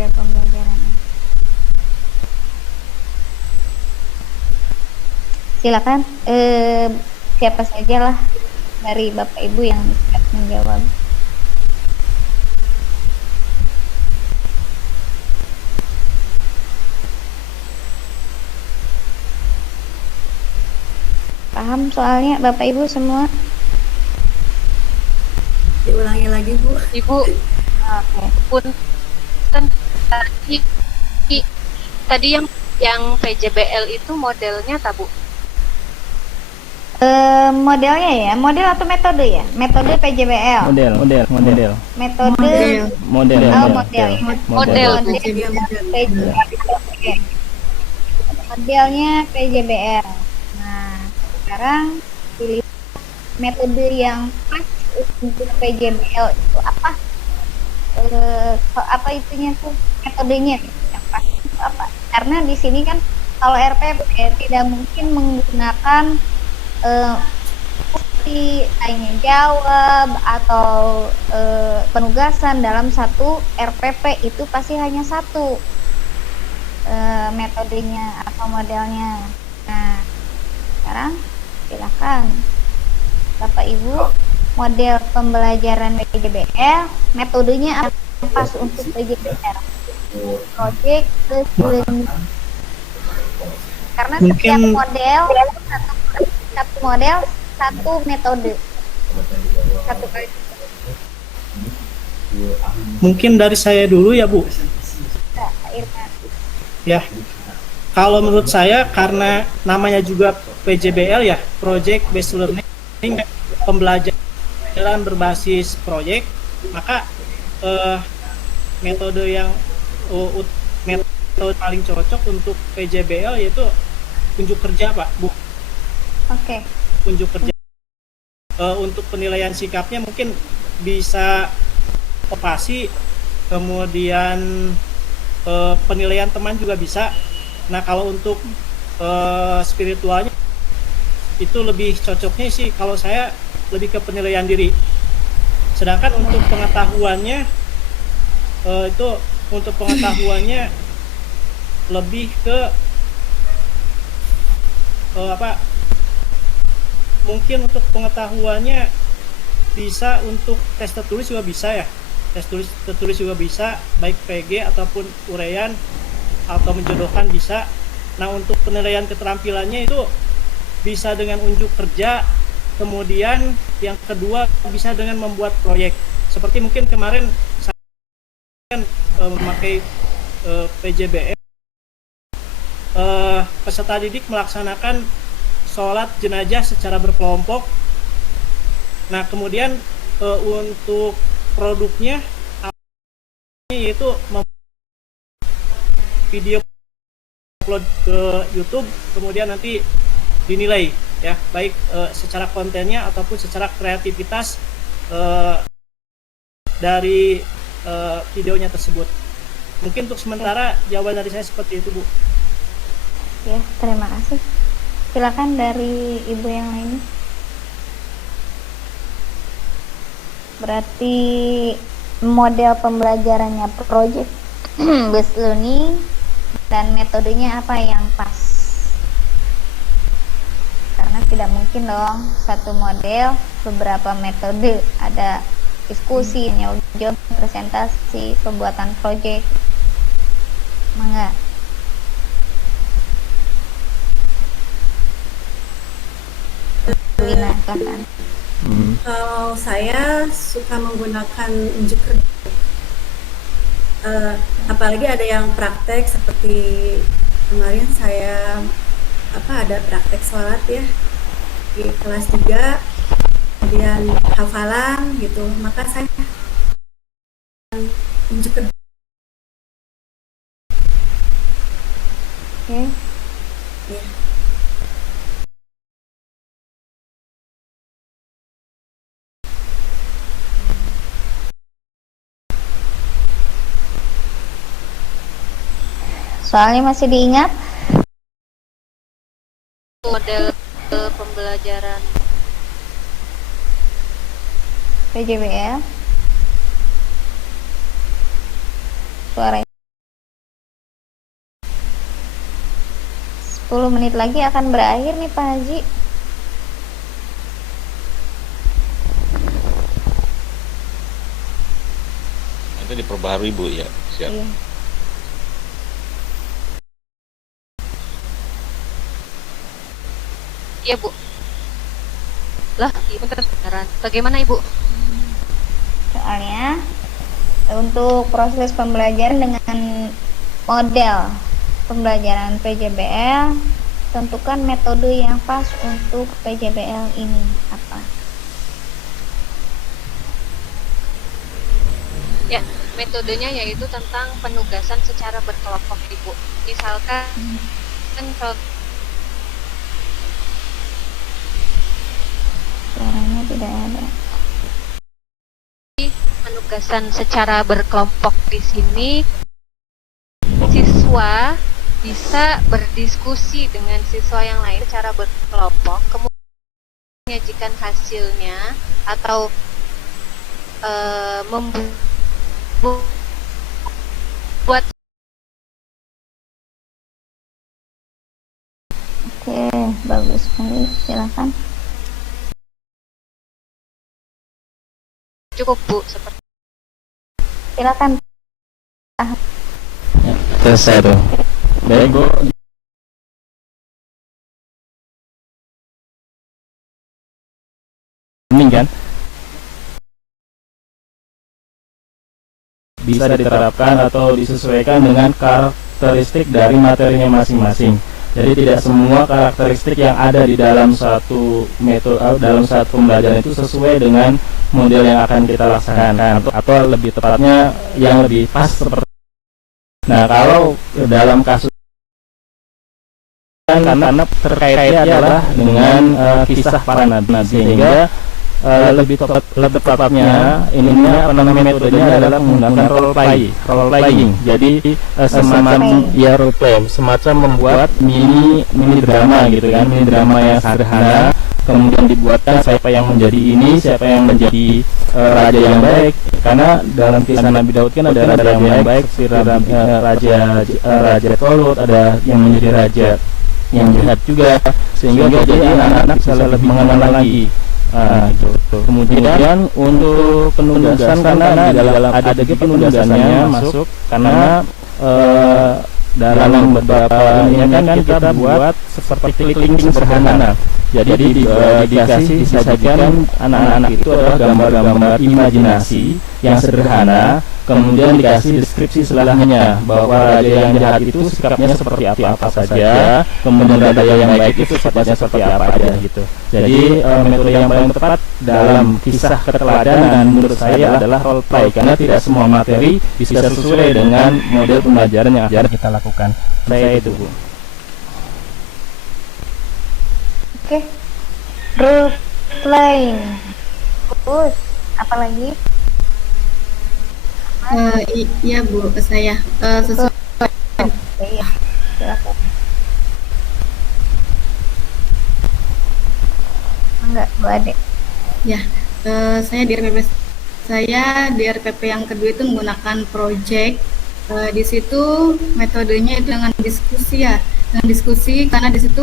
metode pembelajarannya. Silakan siapa saja lah dari Bapak Ibu yang siap menjawab. Paham soalnya Bapak Ibu semua? Diulangi lagi, Bu. Ibu, Oke. pun kan tadi yang PJBL itu modelnya tabu. Modelnya ya, model atau metode ya? Metode PJBL. Model. Metode. Model. Model. Oh, model. Model. PJBL. Oke. Modelnya PJBL. Nah, sekarang pilih metode yang pas untuk PJBL itu apa? Apa itunya tuh metodenya yang pas itu apa? Karena di sini kan kalau RPP tidak mungkin menggunakan bukti tanya jawab atau penugasan dalam satu RPP, itu pasti hanya satu metodenya atau modelnya. Nah, sekarang silakan Bapak Ibu, model pembelajaran PJBL, metodenya apa pas untuk PJBL? Project based learning. Karena setiap model satu model satu metode, satu kali. Mungkin dari saya dulu ya, Bu. Ya, kalau menurut saya karena namanya juga PJBL ya, Project Based Learning, pembelajaran berbasis proyek, maka metode paling cocok untuk PJBL yaitu unjuk kerja, Pak, Bu. Oke. Unjuk kerja. Untuk penilaian sikapnya mungkin bisa opasi, kemudian penilaian teman juga bisa. Nah, kalau untuk spiritualnya itu lebih cocoknya sih kalau saya lebih ke penilaian diri. Sedangkan untuk pengetahuannya itu untuk pengetahuannya lebih ke mungkin untuk pengetahuannya bisa untuk tes tertulis juga bisa ya. Tes tertulis juga bisa, baik PG ataupun uraian atau menjodohkan bisa. Nah, untuk penilaian keterampilannya itu bisa dengan unjuk kerja, kemudian yang kedua bisa dengan membuat proyek. Seperti mungkin kemarin saya kan memakai PJBL, peserta didik melaksanakan sholat jenazah secara berkelompok. Nah, kemudian untuk produknya yaitu video upload ke YouTube, kemudian nanti dinilai ya, baik secara kontennya ataupun secara kreativitas dari videonya tersebut. Mungkin untuk sementara jawaban dari saya seperti itu, Bu. Ya, terima kasih. Silakan dari Ibu yang lainnya. Berarti model pembelajarannya project based learning dan metodenya apa yang pas? Karena tidak mungkin dong satu model beberapa metode, ada diskusi, jawab, presentasi, pembuatan project. Mangga. Lina, silakan. Kalau saya suka menggunakan unjuk kerja, apalagi ada yang praktek seperti kemarin saya ada praktek sholat ya di kelas 3, kemudian hafalan gitu, maka saya unjuk kerja. Oke. Ya. Soalnya masih diingat? Model pembelajaran PJBL. Suaranya 10 menit lagi akan berakhir nih Pak Haji. Nanti diperbaharui Bu ya. Siap. Iya. Iya Bu. Lah, beneran. Bagaimana Ibu? Soalnya untuk proses pembelajaran dengan model pembelajaran PJBL, tentukan metode yang pas untuk PJBL ini apa? Ya, metodenya yaitu tentang penugasan secara berkelompok Ibu. Misalkan kan Suaranya tidak ada. penugasan secara berkelompok di sini siswa bisa berdiskusi dengan siswa yang lain secara berkelompok, kemudian menyajikan hasilnya atau membuat. Oke, bagus sekali. Silakan. Cukup Bu, seperti Silakan. Ya, selesai tuh. Baik Bu. Ini kan bisa diterapkan atau disesuaikan dengan karakteristik dari materinya masing-masing. Jadi tidak semua karakteristik yang ada di dalam satu metode dalam satu pembelajaran itu sesuai dengan model yang akan kita laksanakan atau lebih tepatnya yang lebih pas seperti. Nah, kalau dalam kasus karena terkaitnya adalah dengan kisah para nabi, sehingga lebih tepatnya ininya metodenya adalah menggunakan role playing. Jadi semacam ya role play, semacam membuat mini drama gitu kan, mini drama yang sederhana, kemudian dibuatkan siapa yang menjadi ini, siapa yang menjadi raja yang baik. Karena dalam kisah Nabi Daud kan ada raja yang baik, seperti raja Tolut, ada yang menjadi raja yang jahat juga, sehingga jadi anak-anak bisa lebih mengenal lagi. Gitu. Kemudian untuk penugasan, karena di dalam adegan penugasannya masuk karena dalam beberapa ini kan kita buat seperti linking sederhana. Jadi disajikan anak-anak itu adalah gambar-gambar imajinasi yang sederhana, kemudian dikasih deskripsi setelahnya bahwa raja yang jahat itu sikapnya seperti apa saja, kemudian raja yang baik itu sifatnya seperti apa aja gitu. Jadi metode yang paling tepat dalam kisah keteladanan menurut saya adalah role play, karena tidak semua materi bisa sesuai dengan model pembelajaran yang akan kita lakukan. Saya itu Bu. Oke. Role playing. Bagus. Apalagi? Iya Bu, saya sesuai. Iya. Silakan. Enggak, Bu Ade. Ya, saya di RPP yang kedua itu menggunakan project. Di situ metodenya itu dengan diskusi ya, dengan diskusi karena di situ